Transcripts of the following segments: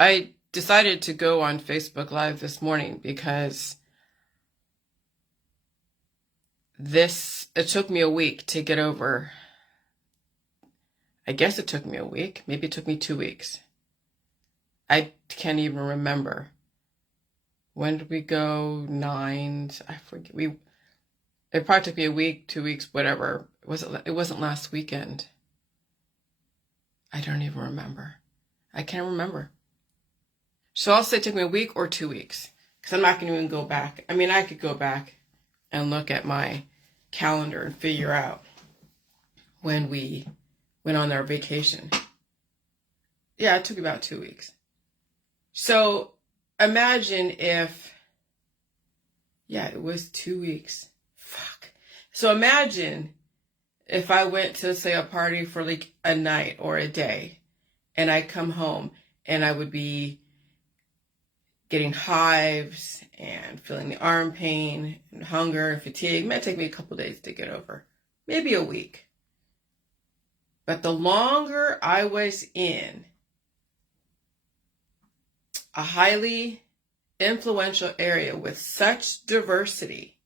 I decided to go on Facebook Live this morning because it took me a week to get over. I guess it took me a week. Maybe it took me 2 weeks. I can't even remember. When did we go? 9. I forget. It probably took me a week, 2 weeks, whatever. It wasn't last weekend. I don't even remember. I can't remember. So I'll say it took me a week or 2 weeks, because I'm not going to even go back. I mean, I could go back and look at my calendar and figure out when we went on our vacation. Yeah, it took about 2 weeks. So imagine if, it was 2 weeks. Fuck. So imagine if I went to, say, a party for like a night or a day, and I come home and I would be getting hives and feeling the arm pain and hunger and fatigue. It might take me a couple days to get over, maybe a week. But the longer I was in a highly influential area with such diversity,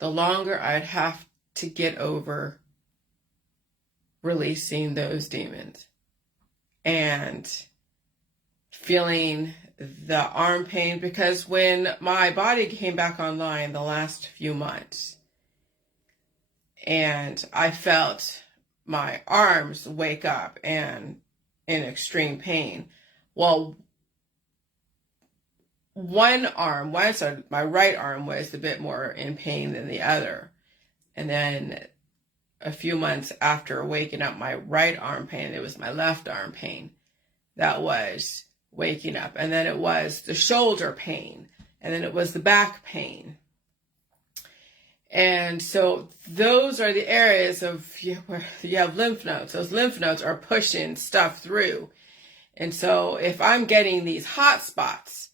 the longer I'd have to get over releasing those demons and feeling the arm pain. Because when my body came back online the last few months and I felt my arms wake up and in extreme pain, well, one side, my right arm, was a bit more in pain than the other. And then a few months after waking up my right arm pain, it was my left arm pain that was waking up. And then it was the shoulder pain. And then it was the back pain. And so those are the areas of where you have lymph nodes. Those lymph nodes are pushing stuff through. And so if I'm getting these hot spots,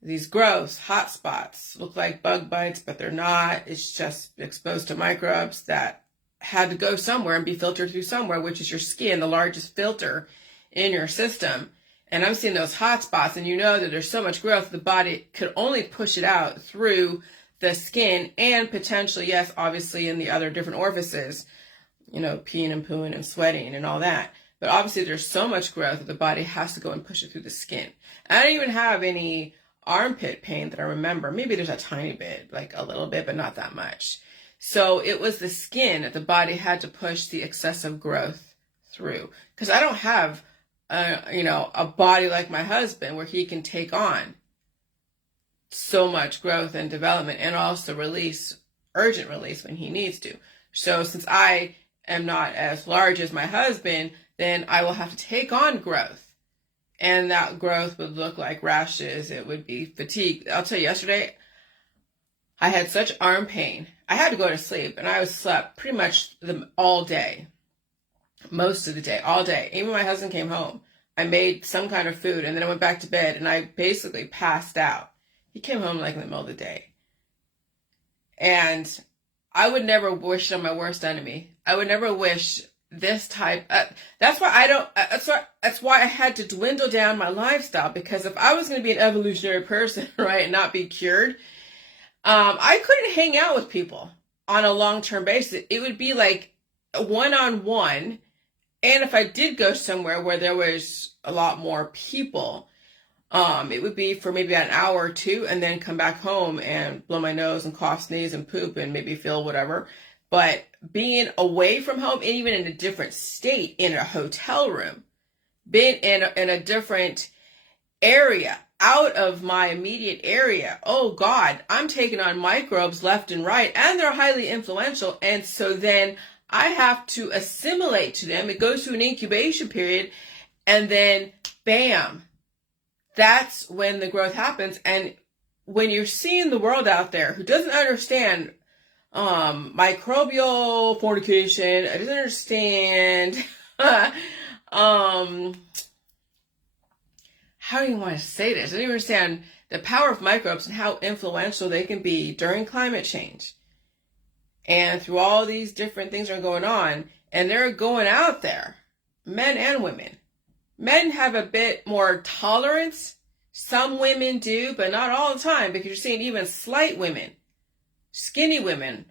these growths, hot spots, look like bug bites, but they're not. It's just exposed to microbes that had to go somewhere and be filtered through somewhere, which is your skin, the largest filter in your system. And I'm seeing those hot spots, and you know that there's so much growth, the body could only push it out through the skin and potentially, yes, obviously in the other different orifices, peeing and pooing and sweating and all that. But obviously there's so much growth that the body has to go and push it through the skin. I don't even have any armpit pain that I remember. Maybe there's a tiny bit, like a little bit, but not that much. So it was the skin that the body had to push the excessive growth through. Because I don't have a body like my husband where he can take on so much growth and development and also urgent release when he needs to. So since I am not as large as my husband, then I will have to take on growth. And that growth would look like rashes. It would be fatigue. I'll tell you, yesterday I had such arm pain. I had to go to sleep, and I slept pretty much all day. Most of the day, all day. Even when my husband came home, I made some kind of food, and then I went back to bed, and I basically passed out. He came home like in the middle of the day. And I would never wish on my worst enemy. I would never wish this type. That's why I had to dwindle down my lifestyle, because if I was going to be an evolutionary person, right, and not be cured, I couldn't hang out with people on a long-term basis. It would be like one-on-one. And if I did go somewhere where there was a lot more people, it would be for maybe an hour or two, and then come back home and blow my nose and cough, sneeze, and poop, and maybe feel whatever. But being away from home, and even in a different state, in a hotel room, being in a different area, out of my immediate area, oh God, I'm taking on microbes left and right, and they're highly influential. And so then I have to assimilate to them. It goes through an incubation period, and then bam, that's when the growth happens. And when you're seeing the world out there who doesn't understand microbial fornication, doesn't understand how do you want to say this? I don't understand the power of microbes and how influential they can be during climate change. And through all these different things that are going on, and they're going out there, men and women, Men have a bit more tolerance. Some women do, but not all the time, because you're seeing even slight women, skinny women,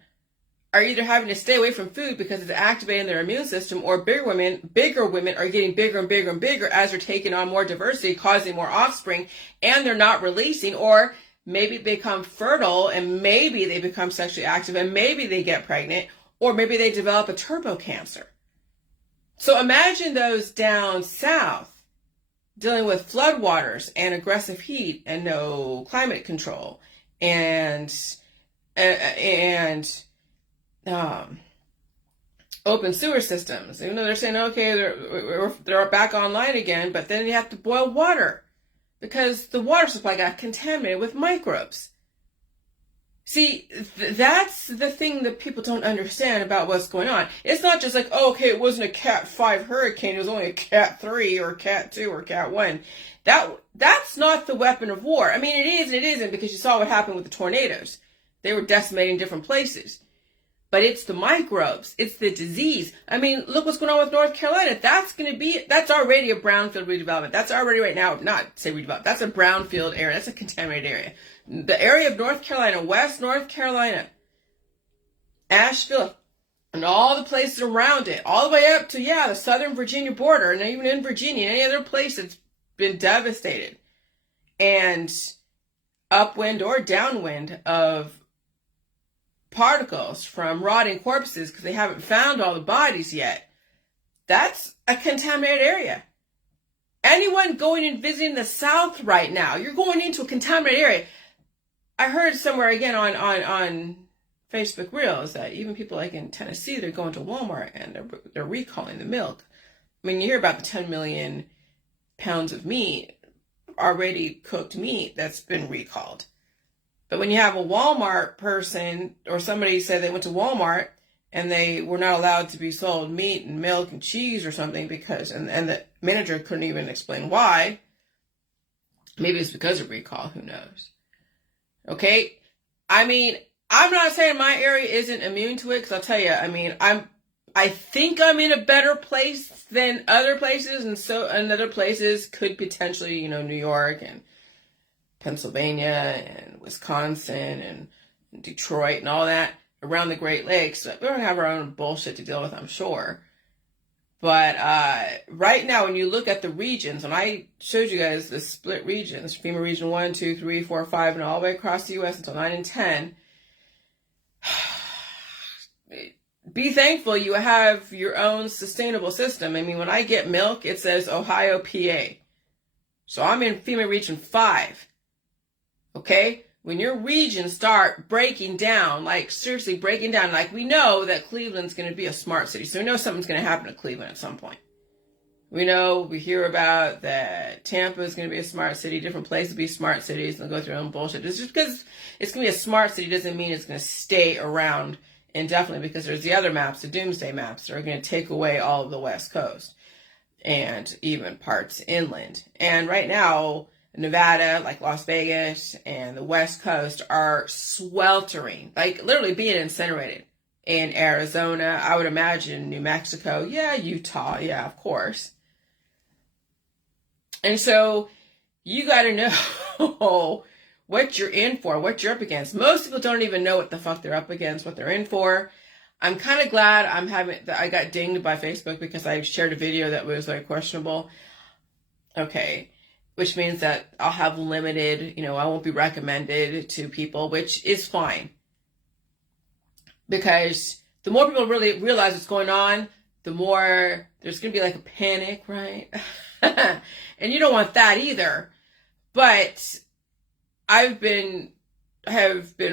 are either having to stay away from food because it's activating their immune system, or bigger women are getting bigger and bigger and bigger as they're taking on more diversity, causing more offspring, and they're not releasing, or maybe they become fertile, and maybe they become sexually active, and maybe they get pregnant, or maybe they develop a turbo cancer. So imagine those down south dealing with floodwaters and aggressive heat and no climate control and open sewer systems. Even though they're saying, okay, they're back online again, but then you have to boil water because the water supply got contaminated with microbes. See, that's the thing that people don't understand about what's going on. It's not just like, oh, okay, it wasn't a Cat 5 hurricane, it was only a Cat 3 or Cat 2 or Cat 1. That's not the weapon of war. I mean, it is and it isn't, because you saw what happened with the tornadoes. They were decimating different places. But it's the microbes. It's the disease. I mean, look what's going on with North Carolina. That's already a brownfield redevelopment. That's already right now, not say redevelopment, that's a brownfield area. That's a contaminated area. The area of North Carolina, West North Carolina, Asheville, and all the places around it, all the way up to, the southern Virginia border, and even in Virginia, and any other place that's been devastated. And upwind or downwind of particles from rotting corpses, because they haven't found all the bodies yet. That's a contaminated area. Anyone going and visiting the South right now, you're going into a contaminated area. I heard somewhere again on Facebook Reels that even people like in Tennessee, they're going to Walmart and they're recalling the milk. I mean, you hear about the 10 million pounds of meat, already cooked meat, that's been recalled. But when you have a Walmart person, or somebody said they went to Walmart and they were not allowed to be sold meat and milk and cheese or something because, and the manager couldn't even explain why. Maybe it's because of recall, who knows? Okay? I mean, I'm not saying my area isn't immune to it, because I'll tell you, I mean, I think I'm in a better place than other places, and other places could potentially, New York and Pennsylvania and Wisconsin and Detroit and all that around the Great Lakes. We don't have our own bullshit to deal with, I'm sure. But right now, when you look at the regions, and I showed you guys the split regions, FEMA region 1, 2, 3, 4, 5, and all the way across the U.S. until 9 and 10, be thankful you have your own sustainable system. I mean, when I get milk, it says Ohio, PA. So I'm in FEMA region 5. Okay? When your regions start breaking down, like seriously breaking down, like we know that Cleveland's going to be a smart city. So we know something's going to happen to Cleveland at some point. We hear about that Tampa is going to be a smart city, different places will be smart cities, and they'll go through their own bullshit. Just because it's going to be a smart city doesn't mean it's going to stay around indefinitely, because there's the other maps, the doomsday maps, that are going to take away all of the West Coast and even parts inland. And right now, Nevada, like Las Vegas, and the West Coast are sweltering, like literally being incinerated. In Arizona, I would imagine New Mexico, Utah, of course. And so you got to know what you're in for, what you're up against. Most people don't even know what the fuck they're up against, what they're in for. I'm kind of glad I got dinged by Facebook because I shared a video that was like questionable. Okay. Which means that I'll have limited, I won't be recommended to people, which is fine. Because the more people really realize what's going on, the more there's going to be like a panic, right? And you don't want that either. But have been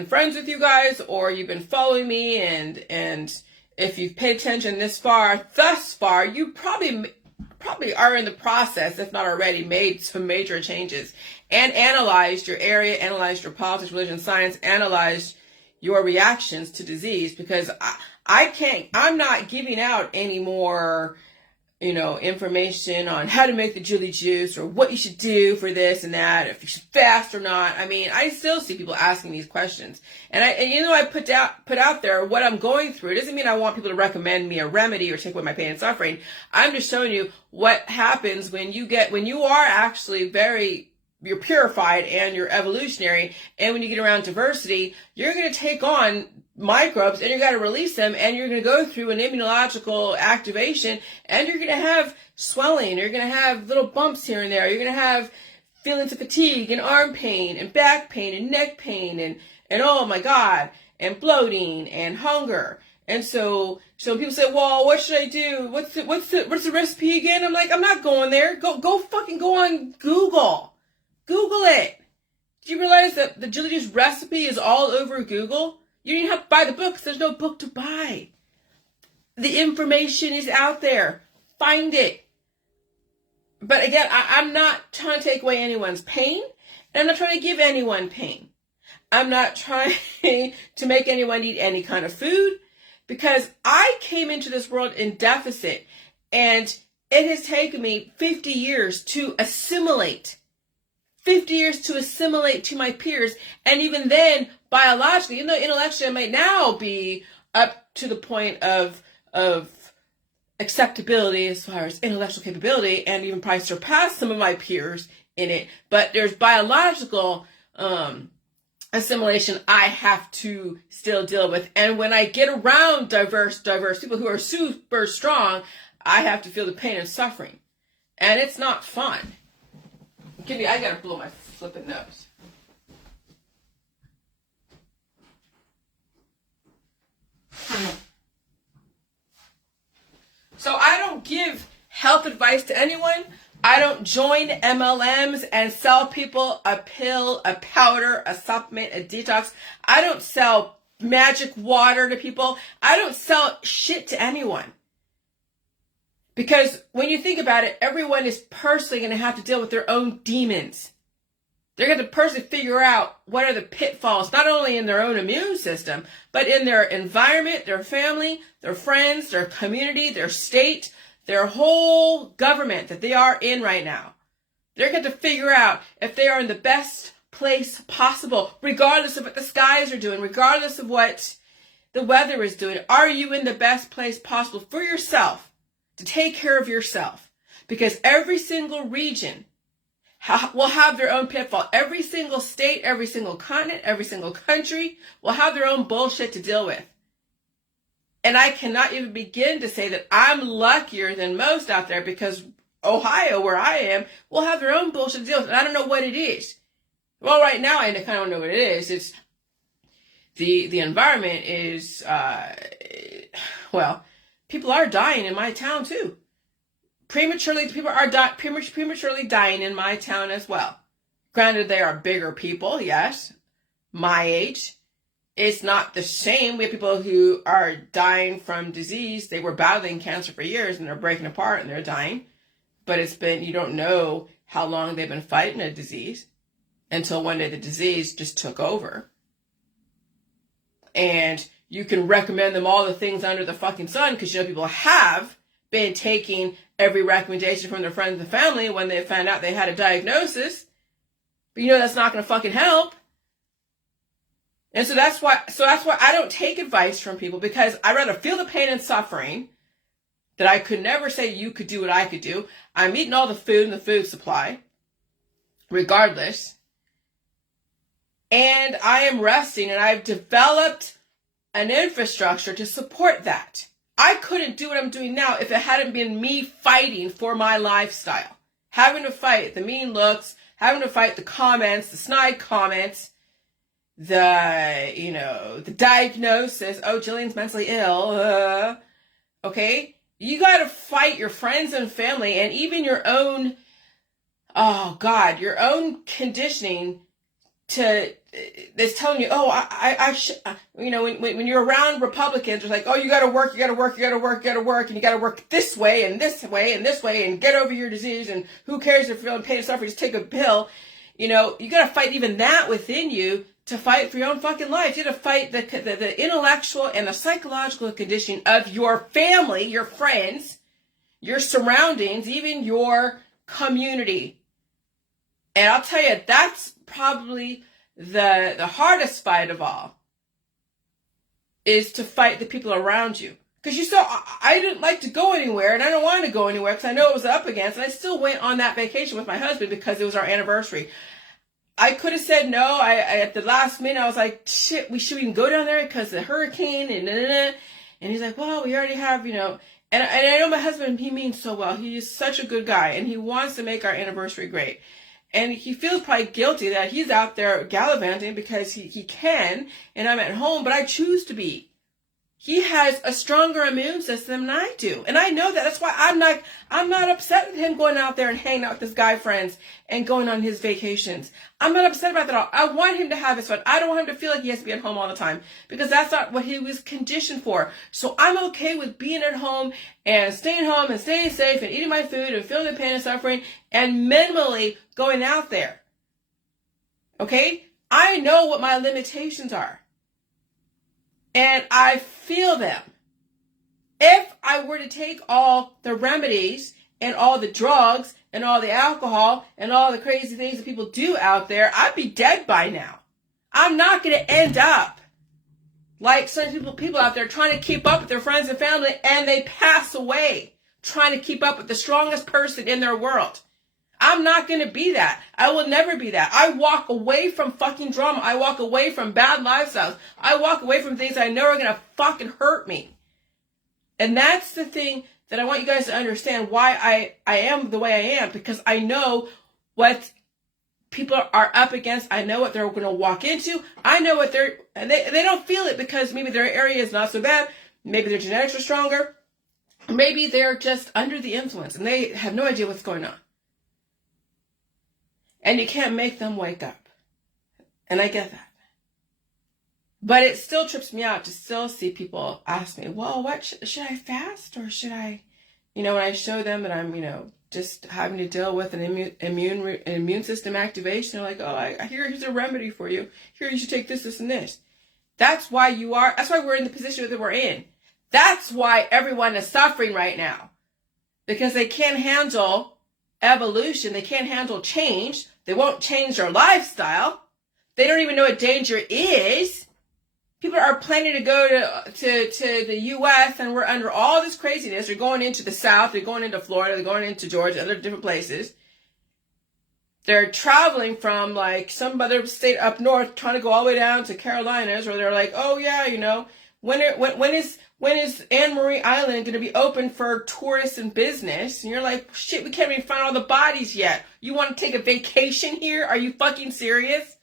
friends with you guys, or you've been following me, and if you've paid attention thus far, you probably are in the process, if not already, made some major changes and analyzed your area, analyzed your politics, religion, science, analyzed your reactions to disease, because I'm not giving out any more information on how to make the jilly juice or what you should do for this and that, if you should fast or not. I mean, I still see people asking these questions. And I put out there what I'm going through. It doesn't mean I want people to recommend me a remedy or take away my pain and suffering. I'm just showing you what happens when you are actually you're purified and you're evolutionary, and when you get around diversity, you're going to take on microbes and you're going to release them, and you're going to go through an immunological activation, and you're going to have swelling, you're going to have little bumps here and there, you're going to have feelings of fatigue and arm pain and back pain and neck pain and oh my God, and bloating and hunger. And so people say, well, what should I do? What's the recipe again? I'm like, I'm not going there. Go fucking go on Google. Google it. Do you realize that the Jilly Juice recipe is all over Google? You don't even have to buy the book because there's no book to buy. The information is out there. Find it. But again, I'm not trying to take away anyone's pain, and I'm not trying to give anyone pain. I'm not trying to make anyone eat any kind of food, because I came into this world in deficit, and it has taken me 50 years to assimilate. 50 years to assimilate to my peers, and even then, biologically, even though intellectually I might now be up to the point of acceptability as far as intellectual capability, and even probably surpass some of my peers in it, but there's biological assimilation I have to still deal with. And when I get around diverse people who are super strong, I have to feel the pain and suffering, and it's not fun. I gotta blow my flippin' nose. So I don't give health advice to anyone. I don't join MLMs and sell people a pill, a powder, a supplement, a detox. I don't sell magic water to people. I don't sell shit to anyone. Because when you think about it, everyone is personally going to have to deal with their own demons. They're going to personally figure out what are the pitfalls, not only in their own immune system, but in their environment, their family, their friends, their community, their state, their whole government that they are in right now. They're going to figure out if they are in the best place possible, regardless of what the skies are doing, regardless of what the weather is doing. Are you in the best place possible for yourself? To take care of yourself, because every single region will have their own pitfall. Every single state, every single continent, every single country will have their own bullshit to deal with. And I cannot even begin to say that I'm luckier than most out there, because Ohio, where I am, will have their own bullshit to deal with. And I don't know what it is. Well, right now I kind of don't know what it is. It's the environment is, people are dying in my town too. Prematurely, people are prematurely dying in my town as well. Granted, they are bigger people, yes, my age. It's not the same. We have people who are dying from disease. They were battling cancer for years and they're breaking apart and they're dying. But you don't know how long they've been fighting a disease until one day the disease just took over. And you can recommend them all the things under the fucking sun, because people have been taking every recommendation from their friends and family when they found out they had a diagnosis. But that's not going to fucking help. And so that's why I don't take advice from people, because I rather feel the pain and suffering that I could never say you could do what I could do. I'm eating all the food in the food supply, regardless. And I am resting, and I've developed an infrastructure to support that. I couldn't do what I'm doing now if it hadn't been me fighting for my lifestyle. Having to fight the mean looks, having to fight the comments, the snide comments, the diagnosis, oh, Jillian's mentally ill, okay? You gotta fight your friends and family, and even your own, your own conditioning that's telling you, when you're around Republicans, it's like, oh, you gotta work, and you gotta work this way, and this way, and this way, and get over your disease, and who cares if you're feeling pain and suffering, just take a pill. You gotta fight even that within you to fight for your own fucking life. You gotta fight the intellectual and the psychological conditioning of your family, your friends, your surroundings, even your community. And I'll tell you, that's probably the hardest fight of all, is to fight the people around you. Because you saw, I didn't like to go anywhere, and I don't want to go anywhere because I know it was up against, and I still went on that vacation with my husband because it was our anniversary. I could have said no. I at the last minute, I was like, shit, we should even go down there because of the hurricane, and he's like, well, we already have, and I know my husband, he means so well. He is such a good guy, and he wants to make our anniversary great. And he feels probably guilty that he's out there gallivanting because he can, and I'm at home, but I choose to be. He has a stronger immune system than I do. And I know that. That's why I'm not upset with him going out there and hanging out with his guy friends and going on his vacations. I'm not upset about that at all. I want him to have his fun. I don't want him to feel like he has to be at home all the time, because that's not what he was conditioned for. So I'm okay with being at home and staying home and staying safe and eating my food and feeling the pain and suffering and minimally going out there. Okay? I know what my limitations are. And I feel them. If I were to take all the remedies and all the drugs and all the alcohol and all the crazy things that people do out there, I'd be dead by now. I'm not going to end up like some people out there trying to keep up with their friends and family, and they pass away trying to keep up with the strongest person in their world. I'm not going to be that. I will never be that. I walk away from fucking drama. I walk away from bad lifestyles. I walk away from things I know are going to fucking hurt me. And that's the thing that I want you guys to understand, why I am the way I am, because I know what people are up against. I know what they're going to walk into. I know what and they don't feel it because maybe their area is not so bad. Maybe their genetics are stronger. Maybe they're just under the influence and they have no idea what's going on. And you can't make them wake up. And I get that. But it still trips me out to still see people ask me, well, what should I fast, or should I, when I show them that I'm, just having to deal with an immune system activation. They're like, oh, I here's a remedy for you. Here, you should take this, this, and this. That's why we're in the position that we're in. That's why everyone is suffering right now. Because they can't handle evolution. They can't handle change. They won't change their lifestyle. They don't even know what danger is. People are planning to go to the U.S. and we're under all this craziness. They're going into the South. They're going into Florida. They're going into Georgia, other different places. They're traveling from like some other state up north, trying to go all the way down to Carolinas, where they're like, oh yeah, when is Anne Marie Island going to be open for tourists and business? And you're like, shit, we can't even find all the bodies yet. You want to take a vacation here? Are you fucking serious?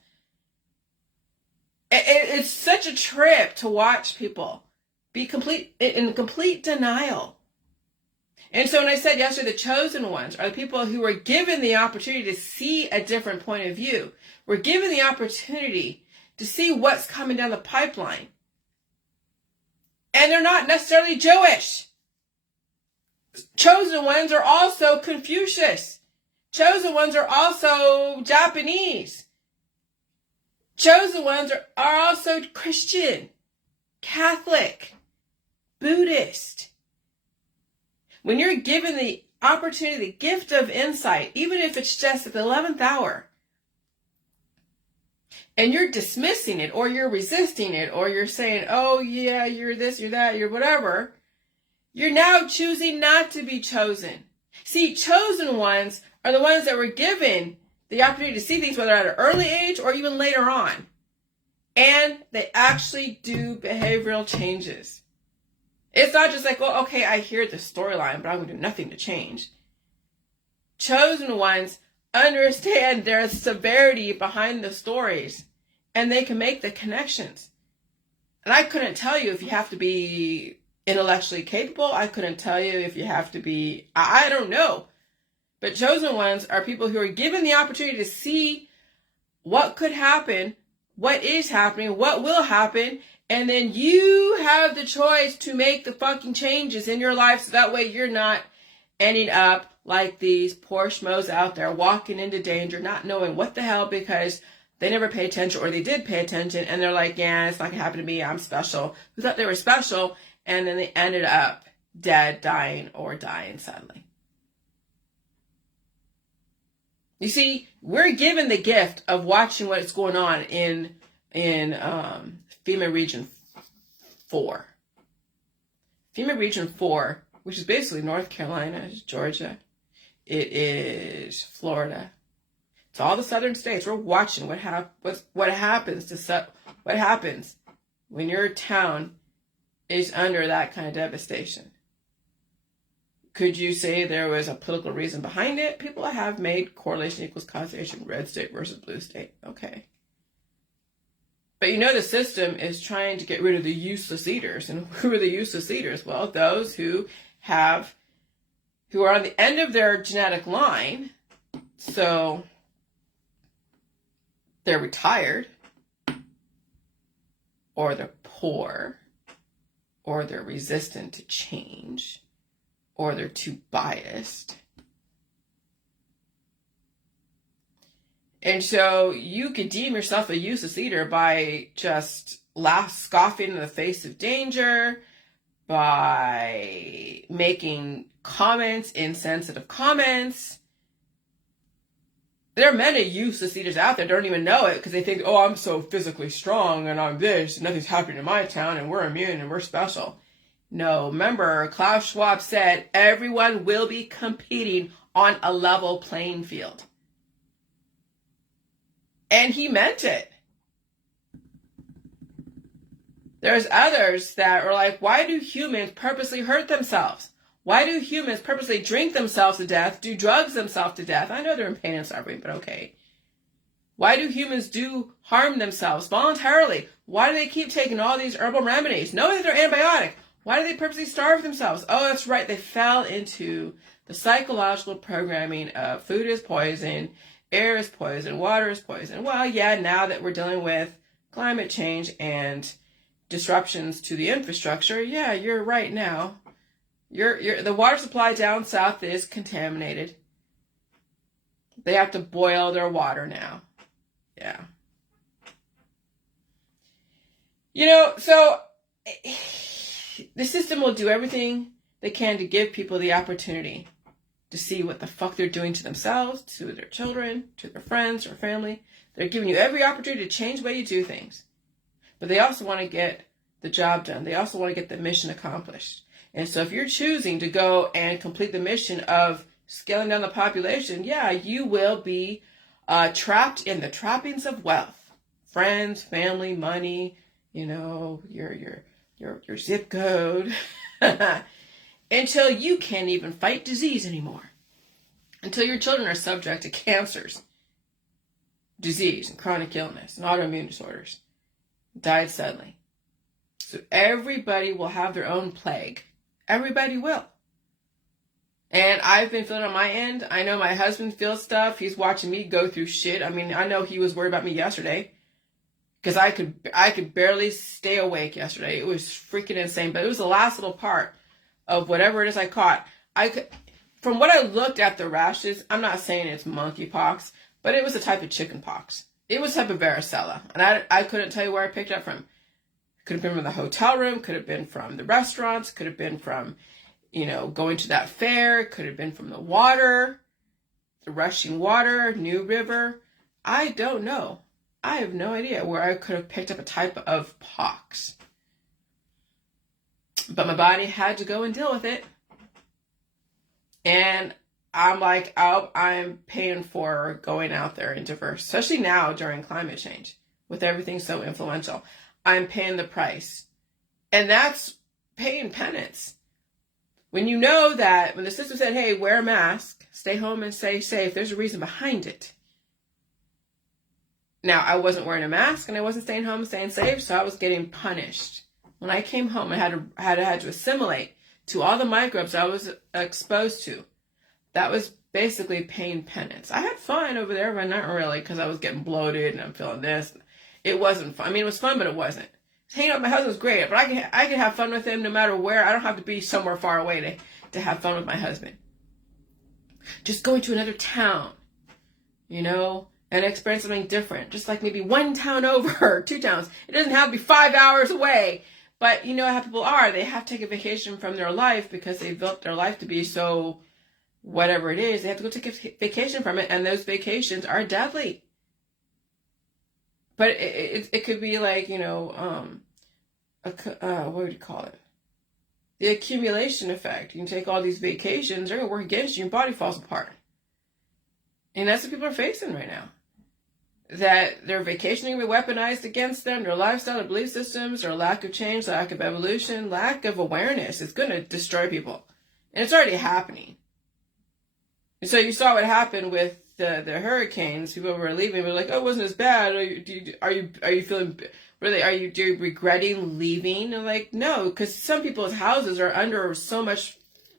It's such a trip to watch people be in complete denial. And so when I said yesterday, the chosen ones are the people who were given the opportunity to see a different point of view. We're given the opportunity to see what's coming down the pipeline. And they're not necessarily Jewish. Chosen ones are also Confucius. Chosen ones are also Japanese. Chosen ones are also Christian, Catholic, Buddhist. When you're given the opportunity, the gift of insight, even if it's just at the 11th hour, and you're dismissing it, or you're resisting it, or you're saying, oh yeah, you're this, you're that, you're whatever, you're now choosing not to be chosen. See, chosen ones are the ones that were given the opportunity to see things, whether at an early age or even later on. And they actually do behavioral changes. It's not just like, well, okay, I hear the storyline, but I'm going to do nothing to change. Chosen ones understand their severity behind the stories, and they can make the connections. And I couldn't tell you if you have to be intellectually capable. I couldn't tell you if you have to be, I don't know. But chosen ones are people who are given the opportunity to see what could happen, what is happening, what will happen, and then you have the choice to make the fucking changes in your life so that way you're not ending up like these poor schmoes out there walking into danger, not knowing what the hell, because they never pay attention, or they did pay attention and they're like, yeah, it's not gonna happen to me, I'm special. Who thought they were special, and then they ended up dead, dying, or dying suddenly. You see, we're given the gift of watching what's going on in FEMA Region 4. FEMA Region 4, which is basically North Carolina, Georgia. It is Florida. It's all the southern states. We're watching what happens when your town is under that kind of devastation. Could you say there was a political reason behind it? People have made correlation equals causation, red state versus blue state. Okay. But you know the system is trying to get rid of the useless eaters. And who are the useless eaters? Well, those who are on the end of their genetic line. So they're retired, or they're poor, or they're resistant to change, or they're too biased. And so you could deem yourself a useless eater by just scoffing in the face of danger, by making comments, insensitive comments. There are many useless eaters out there that don't even know it because they think, oh, I'm so physically strong and I'm this and nothing's happening in my town and we're immune and we're special. No, remember, Klaus Schwab said everyone will be competing on a level playing field. And he meant it. There's others that are like, why do humans purposely hurt themselves? Why do humans purposely drink themselves to death, do drugs themselves to death? I know they're in pain and suffering, but okay. Why do humans harm themselves voluntarily? Why do they keep taking all these herbal remedies, knowing that they're antibiotic? Why do they purposely starve themselves? Oh, that's right. They fell into the psychological programming of food is poison, air is poison, water is poison. Well, yeah, now that we're dealing with climate change and disruptions to the infrastructure, yeah, you're right now. The water supply down south is contaminated. They have to boil their water now. Yeah. So the system will do everything they can to give people the opportunity to see what the fuck they're doing to themselves, to their children, to their friends or family. They're giving you every opportunity to change the way you do things. But they also want to get the job done. They also want to get the mission accomplished. And so if you're choosing to go and complete the mission of scaling down the population, yeah, you will be trapped in the trappings of wealth. Friends, family, money, your zip code. Until you can't even fight disease anymore. Until your children are subject to cancers, disease, and chronic illness, and autoimmune disorders. Died suddenly. So everybody will have their own plague. Everybody will. And I've been feeling on my end. I know my husband feels stuff. He's watching me go through shit. I mean, I know he was worried about me yesterday. Because I could barely stay awake yesterday. It was freaking insane. But it was the last little part of whatever it is I caught. From what I looked at the rashes, I'm not saying it's monkeypox, but it was a type of chicken pox. It was a type of varicella. And I couldn't tell you where I picked it up from. Could have been from the hotel room, could have been from the restaurants, could have been from, going to that fair, could have been from the water, the rushing water, New River. I don't know. I have no idea where I could have picked up a type of pox. But my body had to go and deal with it. And I'm like, oh, I'm paying for going out there and diverse, especially now during climate change with everything so influential. I'm paying the price. And that's paying penance. When you know that when the system said, hey, wear a mask, stay home and stay safe, there's a reason behind it. Now, I wasn't wearing a mask and I wasn't staying home and staying safe, so I was getting punished. When I came home, I had to assimilate to all the microbes I was exposed to. That was basically paying penance. I had fun over there, but not really, because I was getting bloated and I'm feeling this. It wasn't fun. I mean, it was fun, but it wasn't. Hanging out with my husband was great, but I can have fun with him no matter where. I don't have to be somewhere far away to have fun with my husband. Just going to another town, and experience something different. Just like maybe one town over, or 2 towns. It doesn't have to be 5 hours away, But you know how people are. They have to take a vacation from their life because they built their life to be so whatever it is. They have to go take a vacation from it, and those vacations are deadly. But it could be like, you know, what would you call it? The accumulation effect. You can take all these vacations, they're going to work against you, your body falls apart. And that's what people are facing right now. That their vacationing will be weaponized against them, their lifestyle, their belief systems, their lack of change, lack of evolution, lack of awareness. It's going to destroy people. And it's already happening. And so you saw what happened with the hurricanes. People were leaving, but like, oh, it wasn't as bad. Are you feeling really? Are you regretting leaving? And like, no, because some people's houses are under so much,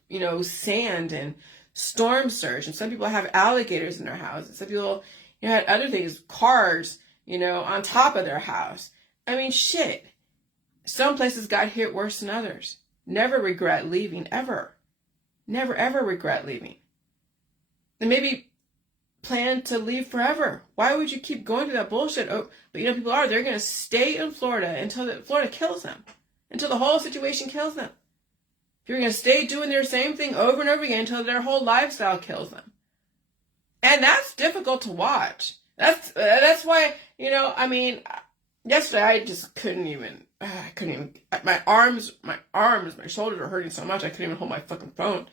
you know, sand and storm surge, and some people have alligators in their houses. Some people, you know, had other things, cars, you know, on top of their house. I mean, shit. Some places got hit worse than others. Never regret leaving, ever. Never, ever regret leaving. And maybe plan to leave forever. Why would you keep going through that bullshit? Oh, but you know, people they're going to stay in Florida until Florida kills them. Until the whole situation kills them. You're going to stay doing their same thing over and over again until their whole lifestyle kills them. And that's difficult to watch. That's why, you know, I mean, yesterday I just couldn't even, my arms, my shoulders are hurting so much I couldn't even hold my fucking phone.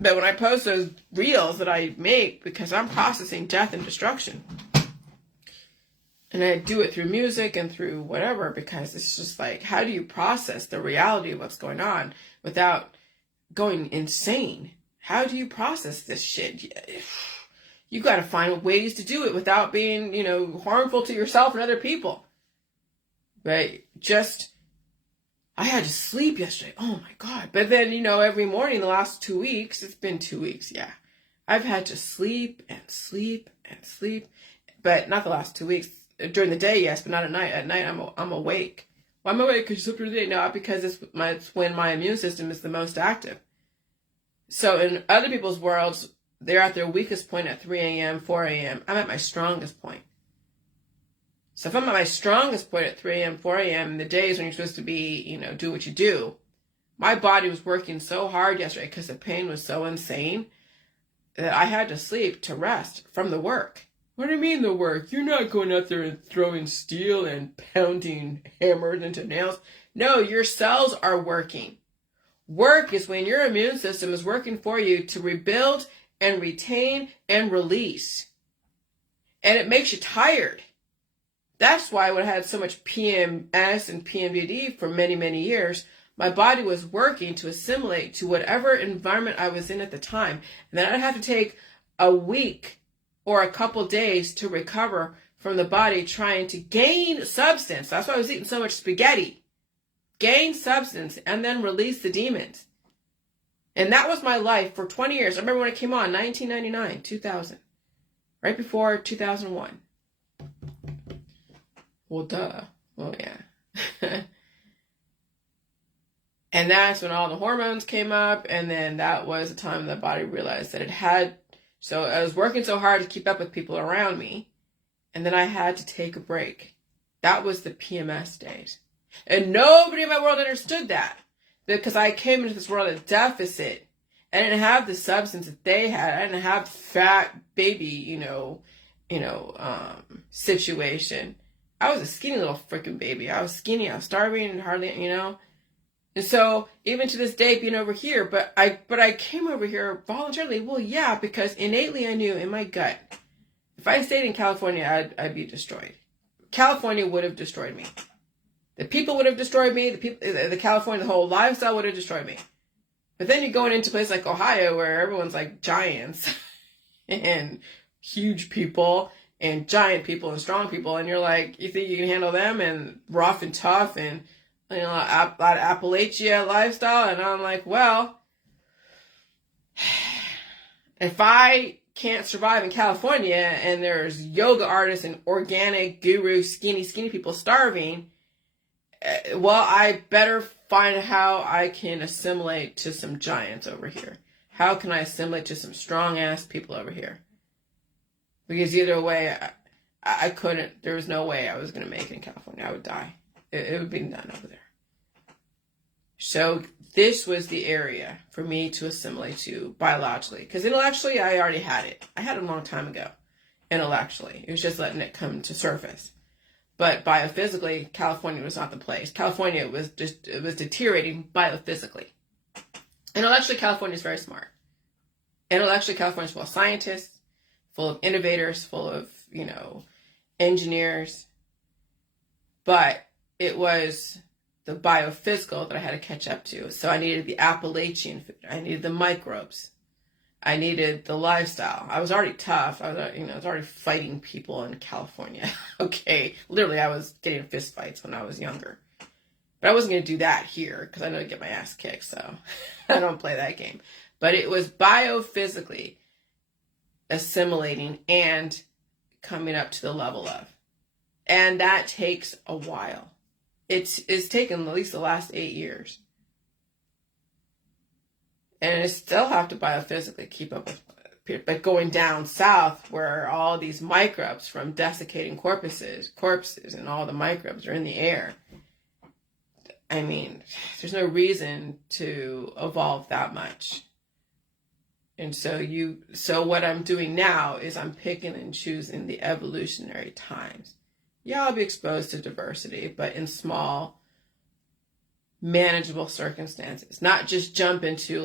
But when I post those reels that I make, because I'm processing death and destruction, and I do it through music and through whatever, because it's just like, how do you process the reality of what's going on without going insane? How do you process this shit? You got to find ways to do it without being, you know, harmful to yourself and other people. But just, I had to sleep yesterday. Oh my God. But then, you know, every morning the last 2 weeks, it's been 2 weeks, yeah. I've had to sleep and sleep and sleep. But not the last 2 weeks. During the day, yes, but not at night. At night, I'm awake. Well, I'm awake because you slept during the day. No, because it's when my immune system is the most active. So in other people's worlds, they're at their weakest point at 3 a.m., 4 a.m. I'm at my strongest point. So if I'm at my strongest point at 3 a.m., 4 a.m., the days when you're supposed to be, you know, do what you do, my body was working so hard yesterday because the pain was so insane that I had to sleep to rest from the work. What do you mean the work? You're not going out there and throwing steel and pounding hammers into nails. No, your cells are working. Work is when your immune system is working for you to rebuild and retain and release. And it makes you tired. That's why when I had so much PMS and PMDD for many, many years, my body was working to assimilate to whatever environment I was in at the time. And then I'd have to take a week or a couple days to recover from the body trying to gain substance. That's why I was eating so much spaghetti. Gain substance and then release the demons. And that was my life for 20 years. I remember when it came on, 1999, 2000. Right before 2001. Well, duh. Well, yeah. And that's when all the hormones came up. And then that was the time the body realized that it had. So I was working so hard to keep up with people around me. And then I had to take a break. That was the PMS days. And nobody in my world understood that. Because I came into this world at deficit. I didn't have the substance that they had. I didn't have the fat baby, situation. I was a skinny little freaking baby. I was skinny. I was starving and hardly, And so even to this day, being over here, but I came over here voluntarily. Well, yeah, because innately I knew in my gut, if I stayed in California, I'd be destroyed. California would have destroyed me. The people would have destroyed me. The California, the whole lifestyle would have destroyed me. But then you're going into a place like Ohio where everyone's like giants and huge people and giant people and strong people. And you're like, you think you can handle them and rough and tough and, a lot of Appalachia lifestyle. And I'm like, well, if I can't survive in California and there's yoga artists and organic guru, skinny people starving, well, I better find how I can assimilate to some giants over here. How can I assimilate to some strong-ass people over here? Because either way, I couldn't. There was no way I was going to make it in California. I would die. It would be done over there. So this was the area for me to assimilate to biologically. Because intellectually, I already had it. I had it a long time ago, intellectually. It was just letting it come to surface. But biophysically, California was not the place. California was deteriorating biophysically. Intellectually, California is very smart. Intellectually, California is full of scientists, full of innovators, full of, engineers. But it was the biophysical that I had to catch up to. So I needed the Appalachian food. I needed the microbes. I needed the lifestyle. I was already tough. I was already fighting people in California. Okay. Literally, I was getting fist fights when I was younger. But I wasn't going to do that here because I know I'd get my ass kicked. So I don't play that game. But it was biophysically assimilating and coming up to the level of. And that takes a while. It's taken at least the last 8 years. And I still have to biophysically keep up with it. But going down south where all these microbes from desiccating corpses and all the microbes are in the air. I mean, there's no reason to evolve that much. And so what I'm doing now is I'm picking and choosing the evolutionary times. Yeah, I'll be exposed to diversity, but in small, manageable circumstances. Not just jump into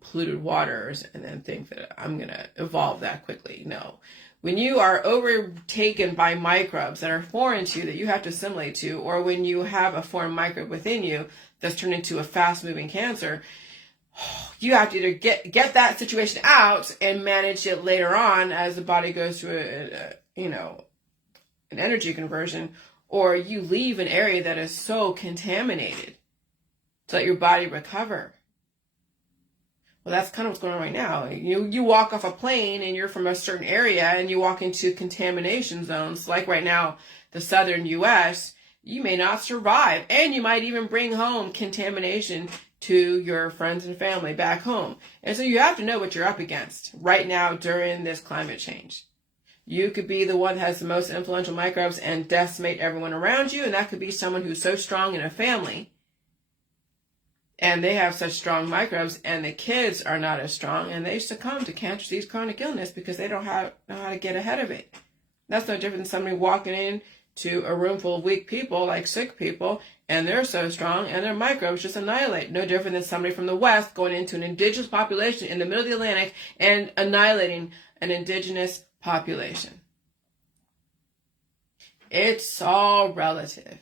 polluted waters and then think that I'm going to evolve that quickly. No. When you are overtaken by microbes that are foreign to you that you have to assimilate to, or when you have a foreign microbe within you that's turned into a fast-moving cancer, you have to either get that situation out and manage it later on as the body goes through an energy conversion, or you leave an area that is so contaminated to let your body recover. Well, that's kind of what's going on right now. You walk off a plane and you're from a certain area and you walk into contamination zones, like right now, the southern U.S., you may not survive. And you might even bring home contamination to your friends and family back home. And so you have to know what you're up against right now during this climate change. You could be the one that has the most influential microbes and decimate everyone around you. And that could be someone who's so strong in a family and they have such strong microbes and the kids are not as strong and they succumb to cancer, disease, chronic illness because they don't know how to get ahead of it. That's no different than somebody walking in to a room full of weak people, like sick people, and they're so strong and their microbes just annihilate. No different than somebody from the West going into an indigenous population in the middle of the Atlantic and annihilating an indigenous population. It's all relative,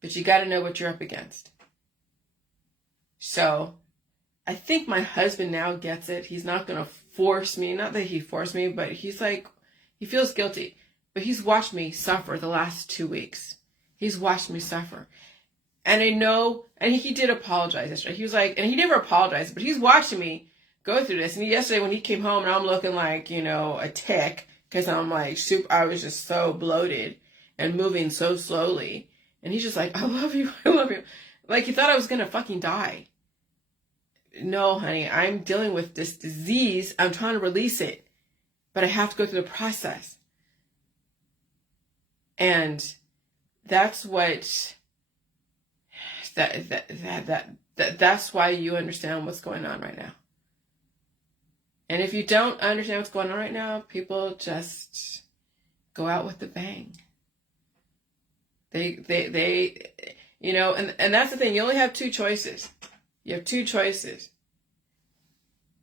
but you got to know what you're up against. So I think my husband now gets it. He's not going to force me. Not that he forced me, but he's like, he feels guilty. But he's watched me suffer the last 2 weeks. He's watched me suffer. And I know, and he did apologize yesterday. He was like, and he never apologized, but he's watching me go through this. And yesterday when he came home and I'm looking like, a tick, because I'm like, I was just so bloated and moving so slowly. And he's just like, I love you. I love you. Like he thought I was going to fucking die. No, honey, I'm dealing with this disease. I'm trying to release it, but I have to go through the process. And that's what, that's why you understand what's going on right now. And if you don't understand what's going on right now, people just go out with a bang. And that's the thing. You only have two choices. You have two choices.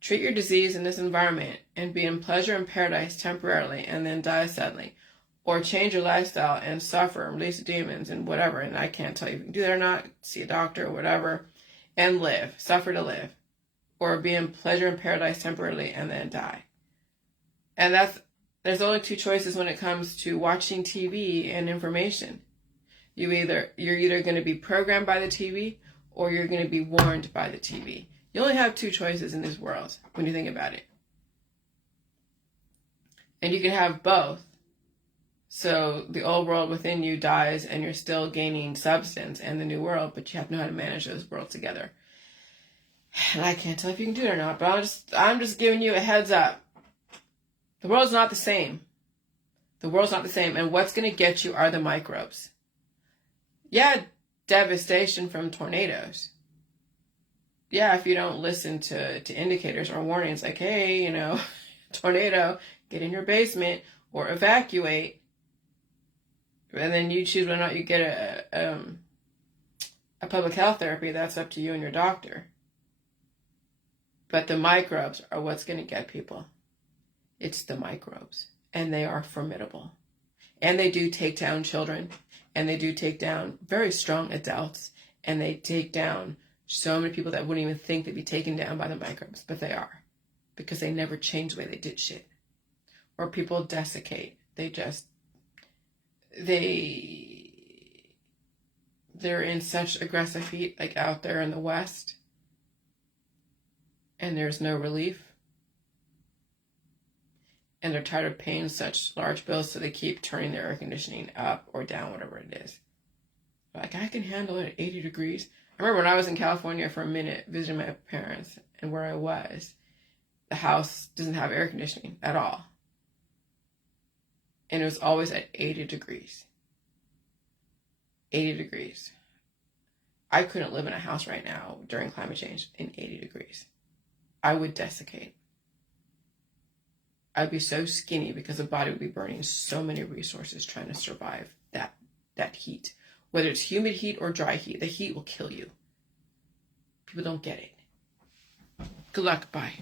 Treat your disease in this environment and be in pleasure and paradise temporarily and then die suddenly. Or change your lifestyle and suffer and release the demons and whatever. And I can't tell you if you can do that or not. See a doctor or whatever. And live. Suffer to live. Or be in pleasure and paradise temporarily and then die. And there's only two choices when it comes to watching TV and information. You're either going to be programmed by the TV or you're going to be warned by the TV. You only have two choices in this world when you think about it. And you can have both. So the old world within you dies and you're still gaining substance and the new world, but you have to know how to manage those worlds together. And I can't tell if you can do it or not, but I'm just giving you a heads up. The world's not the same. The world's not the same. And what's going to get you are the microbes. Yeah, devastation from tornadoes. yeah, if you don't listen to indicators or warnings like, hey, you know, tornado, get in your basement or evacuate, and then you choose whether or not you get a public health therapy, that's up to you and your doctor. But the microbes are what's going to get people. It's the microbes, and they are formidable. And they do take down children, and they do take down very strong adults, and they take down so many people that wouldn't even think they'd be taken down by the microbes, but they are, because they never change the way they did shit. Or people desiccate. They're in such aggressive heat, like out there in the West, and there's no relief. And they're tired of paying such large bills, so they keep turning their air conditioning up or down, whatever it is. Like, I can handle it at 80 degrees. I remember when I was in California for a minute visiting my parents, and where I was, the house doesn't have air conditioning at all. And it was always at 80 degrees. 80 degrees. I couldn't live in a house right now during climate change in 80 degrees. I would desiccate. I'd be so skinny because the body would be burning so many resources trying to survive that heat. Whether it's humid heat or dry heat, the heat will kill you. People don't get it. Good luck. Bye.